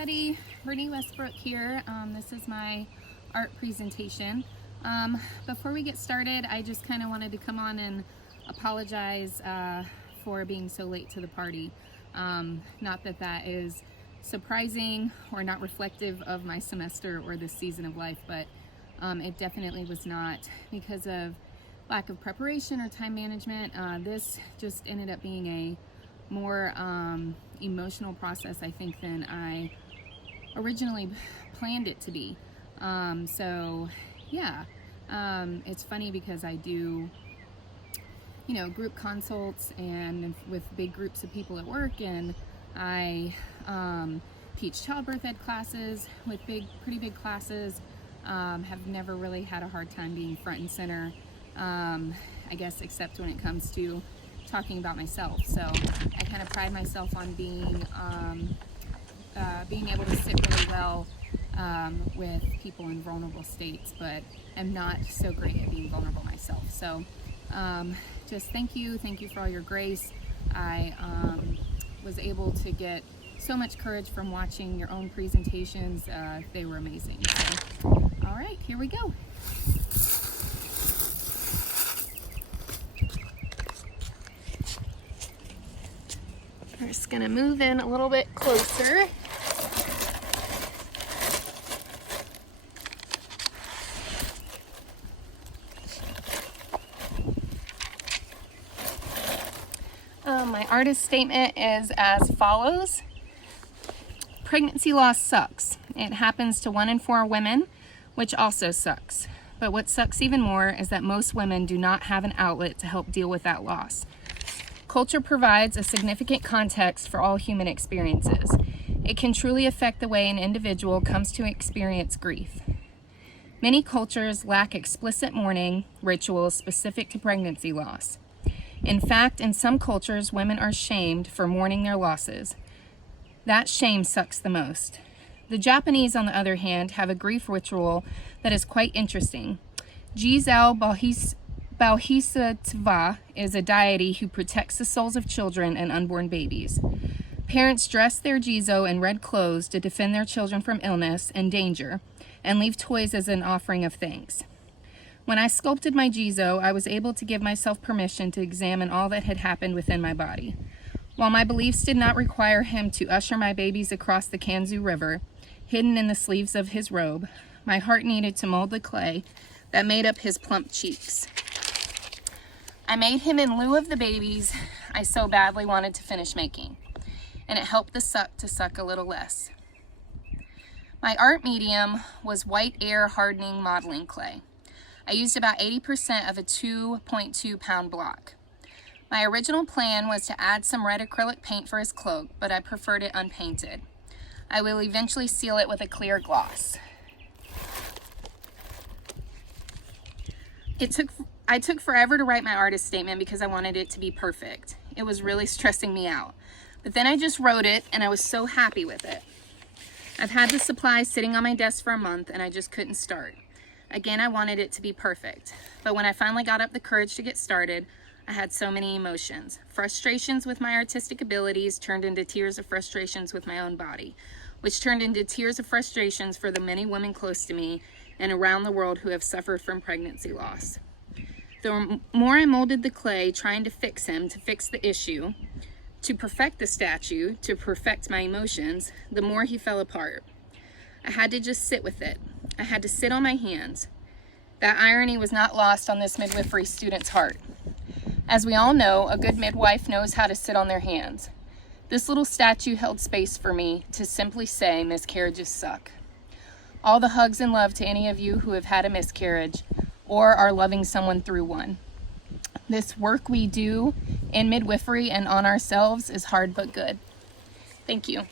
everybody, Brittany Westbrook here. This is my art presentation. Before we get started, I just kind of wanted to come on and apologize for being so late to the party. Not that that is surprising or not reflective of my semester or this season of life, but it definitely was not because of lack of preparation or time management. This just ended up being a more emotional process, I think, than I originally planned it to be. So yeah, it's funny because I do, group consults and with big groups of people at work, and I teach childbirth ed classes with pretty big classes. Have never really had a hard time being front and center, I guess, except when it comes to talking about myself. So I kind of pride myself on being able to sit really well with people in vulnerable states, but I'm not so great at being vulnerable myself. So just thank you for all your grace. I was able to get so much courage from watching your own presentations. They were amazing. So, all right, here we go. We're just gonna move in a little bit closer. My artist statement is as follows. Pregnancy loss sucks. It happens to 1 in 4 women, which also sucks. But what sucks even more is that most women do not have an outlet to help deal with that loss. Culture provides a significant context for all human experiences. It can truly affect the way an individual comes to experience grief. Many cultures lack explicit mourning rituals specific to pregnancy loss. In fact, in some cultures, women are shamed for mourning their losses. That shame sucks the most. The Japanese, on the other hand, have a grief ritual that is quite interesting. Jizao Bodhisattva is a deity who protects the souls of children and unborn babies. Parents dress their Jizo in red clothes to defend their children from illness and danger, and leave toys as an offering of thanks. When I sculpted my Jizo, I was able to give myself permission to examine all that had happened within my body. While my beliefs did not require him to usher my babies across the Kanzu River, hidden in the sleeves of his robe, my heart needed to mold the clay that made up his plump cheeks. I made him in lieu of the babies I so badly wanted to finish making, and it helped the suck to suck a little less. My art medium was white air hardening modeling clay. I used about 80% of a 2.2 pound block. My original plan was to add some red acrylic paint for his cloak, but I preferred it unpainted. I will eventually seal it with a clear gloss. I took forever to write my artist statement because I wanted it to be perfect. It was really stressing me out. But then I just wrote it, and I was so happy with it. I've had the supplies sitting on my desk for a month, and I just couldn't start. Again, I wanted it to be perfect. But when I finally got up the courage to get started, I had so many emotions. Frustrations with my artistic abilities turned into tears of frustrations with my own body, which turned into tears of frustrations for the many women close to me and around the world who have suffered from pregnancy loss. The more I molded the clay, trying to fix him, to fix the issue, to perfect the statue, to perfect my emotions, the more he fell apart. I had to just sit with it. I had to sit on my hands. That irony was not lost on this midwifery student's heart. As we all know, a good midwife knows how to sit on their hands. This little statue held space for me to simply say miscarriages suck. All the hugs and love to any of you who have had a miscarriage or are loving someone through one. This work we do in midwifery and on ourselves is hard but good. Thank you.